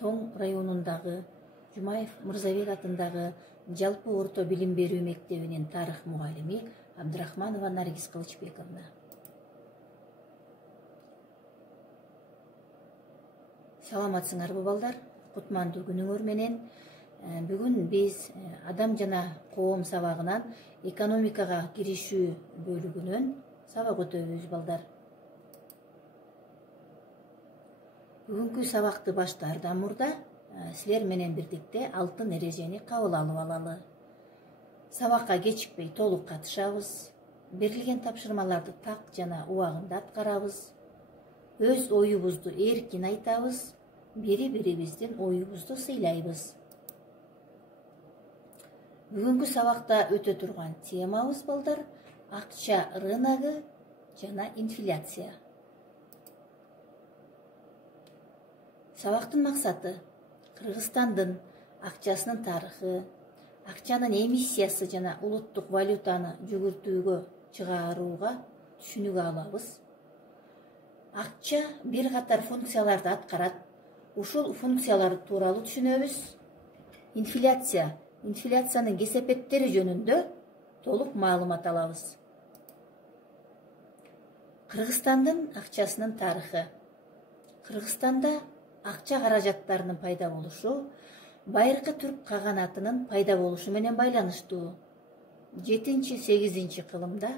Тоң районундагы Жумаев Мырзабек атындагы жалпы орто билим берүү мектебинин тарых мугалими Абдрахманова Наргиз Кылычбековна. Саламатсыңарбы балдар? Кутмандуу күнүңөр менен. Бүгүн биз адам жана коом сабагынан экономикага киришүү бөлүгүнөн сабак өтөбүз балдар. Бүгүнкү сабакты баштаардан мурда силер менен бирдикте алтын эрежени кабыл алып алалы. Сабакка кечикпей толук катышабыз. Берилген тапшырмаларды так жана убагында аткарабыз. Өз оюбузду эркин айтабыз. Бири-бирибиздин оюбузду сыйлайбыз. Бүгүнкү сабакта өтө турган темабыз балдар акча рыногу жана инфляция. Сабактын максаты Кыргызстандын акчасынын тарыхы, акчанын эмиссиясы жана улуттук валютаны жүгүртүүгө чыгарууга түшүнүк алабыз. Акча бир катар функцияларды аткарат. Ушул функциялар тууралуу түшүнөбүз. Инфляциянын кесепеттери жөнүндө толук маалымат алабыз. Кыргызстандын акчасынын тарыхы. Кыргызстанда акча каражаттарынын пайда болушу байыркы түрк каганатынын пайда болушу менен байланыштуу. 7-8 кылымда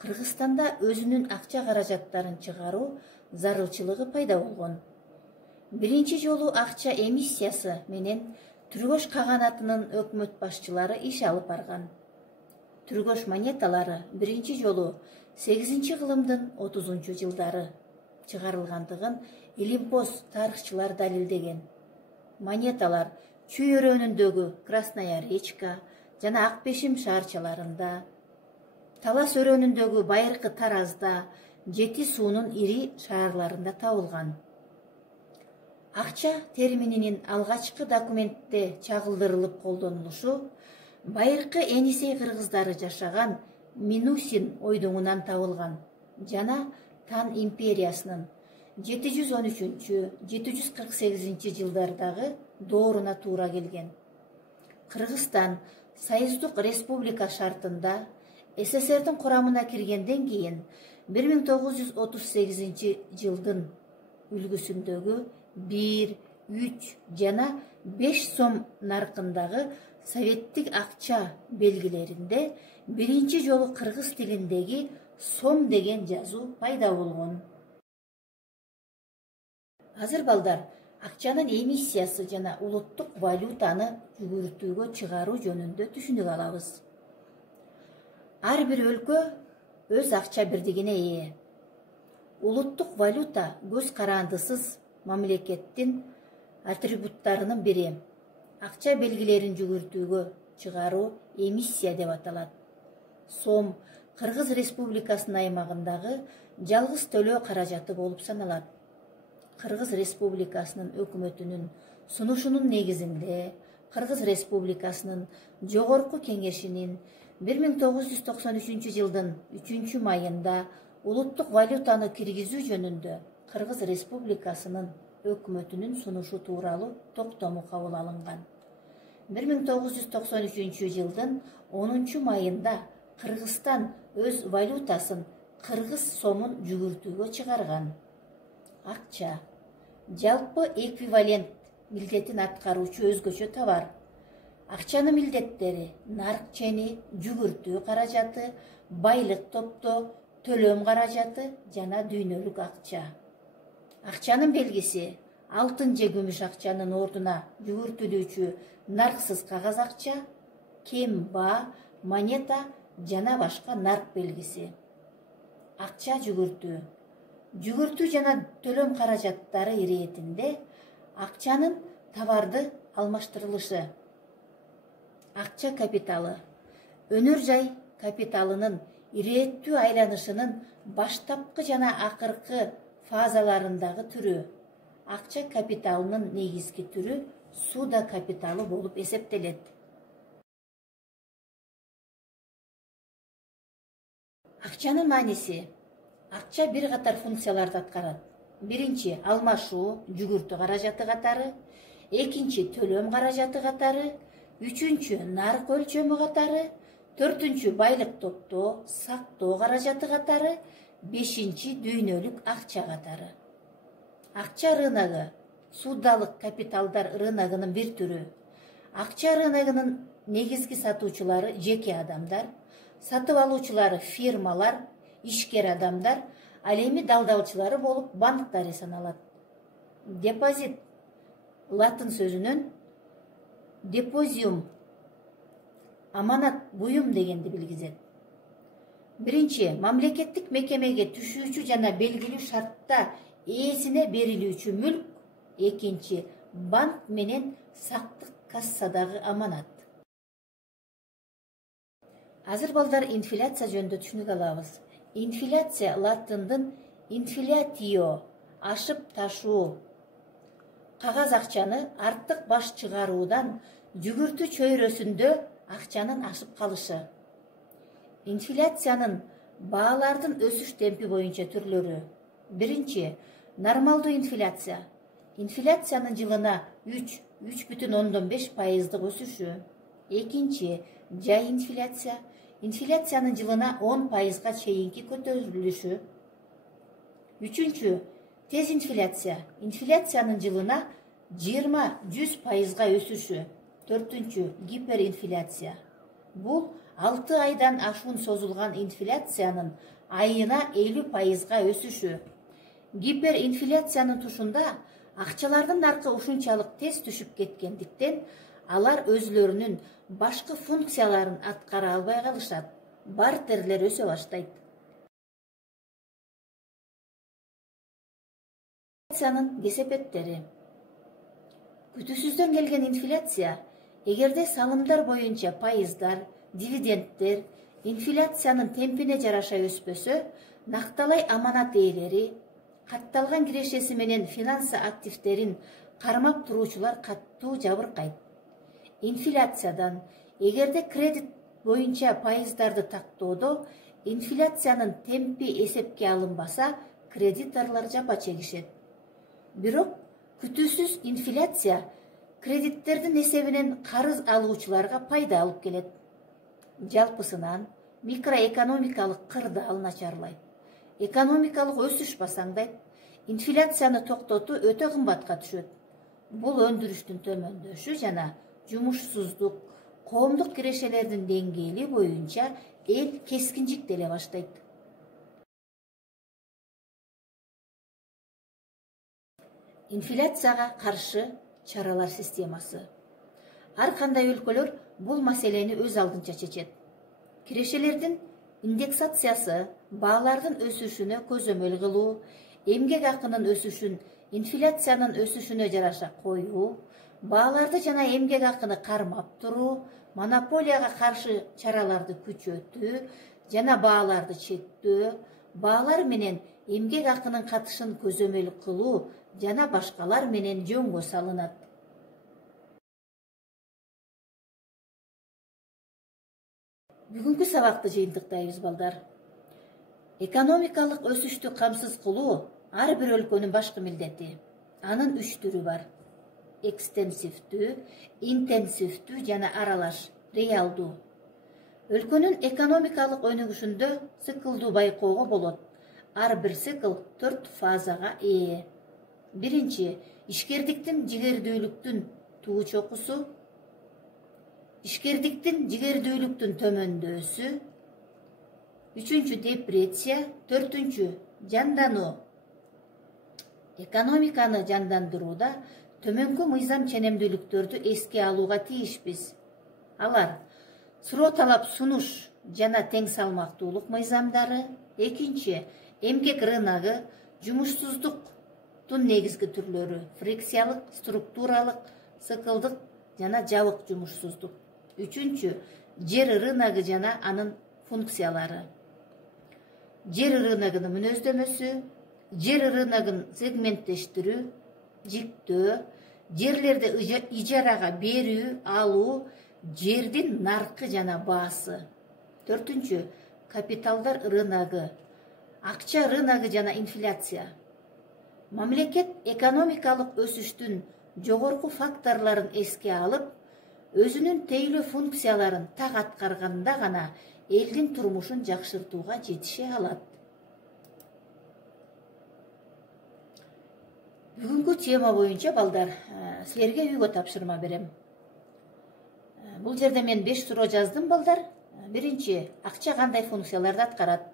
Кыргызстанда өзүнүн акча каражаттарын чыгаруу зарылчылыгы пайда болгон. Биринчи жолу акча эмиссиясы менен Түргөш каганатынын өкмөт башчылары иш алып барган. Түргөш монеталары биринчи жолу 8 кылымдын 30-жылдары чыгарылгандыгын илимпоз тарыхчылар далилдеген. Монеталар Чүй өрөөнүндөгү Красная речка жана Акбешим шаарчаларында, Талас өрөөнүндөгү байыркы Таразда, Жети суунун ири шаарларында табылган. Акча термининин алгачкы документте чагылдырылып колдонулушу байыркы Энисей кыргыздары жашаган Минусин ойдуңунан табылган жана Тан империясынын 713-748 жылдардагы дооруна туура келген. Кыргызстан Союздук Республика шартында СССРдин курамына киргенден кийин 1938 жылдын үлгүсүндөгү 1, 3 жана 5 сом наркындагы советтик акча белгилеринде биринчи жолу кыргыз тилиндеги сом деген жазуу пайда болгон. Азыр балдар акчанын эмиссиясы жана улуттук валютаны жүгүртүүгө чыгаруу жөнүндө түшүнүк алабыз. Ар бир өлкө өз акча бирдигине ээ. Улуттук валюта көз карандысыз мамлекеттин атрибуттарынын бири. Акча белгилерин жүгүртүүгө чыгаруу эмиссия деп аталат. Сом Кыргыз Республикасынын аймагындагы жалгыз төлөө каражаты болуп саналат. Кыргыз Республикасынын өкмөтүнүн сунушунун негизинде Кыргыз Республикасынын Жогорку Кеңешинин 1993 жылдын 3 майында улуттук валютаны киргизүү жөнүндө Кыргыз Республикасынын өкмөтүнүн сунушу тууралуу токтому кабыл алынган. 1993 жылдын 10 майында Кыргызстан өз валютасын кыргыз сомун жүгүртүүгө чыгарган. Акча жалпы эквивалент милдетин аткаруучу өзгөчө товар. Акчанын милдеттери нарк чени, жүгүртүү каражаты, байлык топтоо, төлөм каражаты жана дүйнөлүк акча. Акчанын белгиси алтын же күмүш акчанын ордуна жүгүртүлүүчү нарксыз кагаз акча, кем баа, монета жана башка нарк белгиси. Акча жүгүртүү. Жүгүртүү жана төлөм каражаттары иретинде акчанын товарды алмаштырылышы. Акча капиталы. Өнөр жай капиталынын ирээттүү айланышынын баштапкы жана акыркы фазаларындагы түрү. Акча капиталынын негизги түрү суда капиталы болуп эсептелет. Акчанын мааниси. Акча бир катар функцияларды аткарат. Биринчи, алмашуу, жүгүртүү каражаты катары. экинчи төлөм каражаты катары, үчүнчү нарк өлчөмү катары, төртүнчү байлык топтоо, сактоо каражаты катары, бешинчи дүйнөлүк акча катары. Акча рыногу суудалык капиталдар рыногунун бир түрү. Акча рыногунун негизги сатуучулары жеке адамдар, сатып алуучулары фирмалар, ишкер адамдар, ал эми далдалчылары болуп банктар саналат. Депозит латын сөзүнөн депозиум, аманат, буюм дегенди билгизет. Биринчи, мамлекеттик мекемеге түшүүчү жана белгилүү шартта ээсине берилүүчү мүлк. Экинчи, банк менен сактык кассадагы аманат. Азыр балдар инфляция жөнүндө түшүнүк алабыз. Инфляция латындын инфлятио, ашып ташуу. Кагаз акчаны артык баш чыгаруудан жүгүртүү чөйрөсүндө акчанын ашып калышы. Инфляциянын баалардын өсүш темпи боюнча түрлөрү. Биринчи, нормалдуу инфляция. Инфляциянын жылына 3,5% өсүшү. Экинчи, жай инфляция. Инфляциянын жылына 10%га чейинки көтөрүлүшү. Үчүнчү, тез инфляция. Инфляциянын жылына 20-100%га өсүшү. Төртүнчү, гиперинфляция. Бул 6 айдан ашуун созулган инфляциянын айына 50%га өсүшү. Гиперинфляциянын тушунда акчалардын наркы ушунчалык тез түшүп кеткендиктен алар өзлөрүнүн башкы функцияларын аткара албай калышат. Бартерлер өсө баштайт. Инфляциянын кесепеттери. Күтүүсүздөн келген инфляция, эгерде салымдар боюнча пайыздар, дивидендтер инфляциянын темпине жараша өспөсө, накталай аманат ээлери, катталган кирешеси менен финансы активдерин кармап туруучулар каттуу жабыркайт. Инфляциядан, эгерде кредит боюнча пайыздарды тактоодо инфляциянын темпи эсепке алынбаса, кредиторлор жапа чегишет. Бирок күтүүсүз инфляция кредиттердин эсебинен карыз алуучуларга пайда алып келет. Жалпысынан микроэкономикалык кырдаал начарлайт. Экономикалык өсүш басаңдайт. Инфляцияны токтотуу өтө кымбатка түшөт. Бул өндүрүштүн төмөндөшү жана жумушсуздук, коомдук кирешелердин деңгээли боюнча эл кескинжиктеле баштайт. Инфляцияга каршы чаралар системасы. Ар кандай өлкөлөр бул маселени өз алдынча чечет. Кирешелердин индексациясы, баалардын өсүшүнө көзөмөл кылуу, эмгек акынын өсүшүн инфляциянын өсүшүнө жараша коюу, бааларды жана эмгек акыны кармап туруу, монополияга каршы чараларды күчөтүү жана бааларды чектөө, баалар менен эмгек акынын катышын көзөмөл кылуу жана башкалар менен жөнгө салынат. Бүгүнкү сабакты жыйынтыктайбыз балдар. Экономикалык өсүштү камсыз кылуу ар бир өлкөнүн башкы милдети. Анын 3 түрү бар. Экстенсивдүү, интенсивдүү жана аралаш, реалдуу. Өлкөнүн экономикалык өнүгүшүндө циклдуу байкоого болот. Ар бир цикл 4 фазага ээ. Биринчи, ишкердиктин жигердүүлүктүн туу чокусу. Ишкердиктин жигердүүлүктүн төмөндөсү. Үчүнчү, депрессия. Төртүнчү, жандануу. Экономиканы жандандырууда төмөнкү мыйзам ченемдүүлүктөрдү эске алууга тийишпиз. Алар: суроо талап сунуш жана тең салмактуулук мыйзамдары. Экинчи, эмгек рыногу, жумушсуздуктун негизги түрлөрү: фрикциялык, структуралык, циклдык жана жабык жумушсуздук. Үчүнчү, жер рыногу жана анын функциялары. Жер рыногунун мүнөздөмөсү, жер рыногун сегменттештирүү, жиктөө, жерлерди ижарага берүү, алуу, жердин наркы жана баасы. Төртүнчү, капиталдар рыногу, акча рыногу жана инфляция. Мамлекет экономикалык өсүштүн жогорку факторлорун эске алып, өзүнүн тейлөө функцияларын так аткарганда гана элдин турмушун жакшыртууга жетише алат. Бүгүнкү тема боюнча балдар, силерге үйгө тапшырма берем. Бул жерде мен 5 суроо жаздым балдар. Биринчи, акча кандай функцияларды аткарат?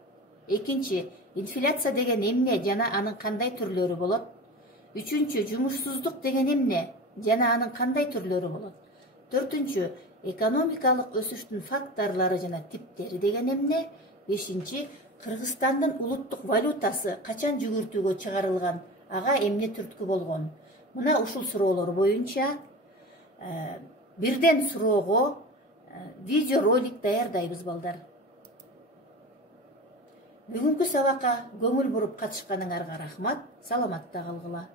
Экинчи, инфляция деген эмне жана анын кандай түрлөрү болот? Үчүнчү, жумушсуздук деген эмне жана анын кандай түрлөрү болот? Төртүнчү, экономикалык өсүштүн факторлору жана типтери деген эмне? Бешинчи, Кыргызстандын улуттук валютасы качан жүгүртүүгө чыгарылган? Ага эмне түрткү болгон? Мына ушул суроолор боюнча бирден суроого видео ролик даярдайбыз балдар. Бүгүнкү сабакка көңүл буруп катышканыңарга рахмат. Саламатта калгыла.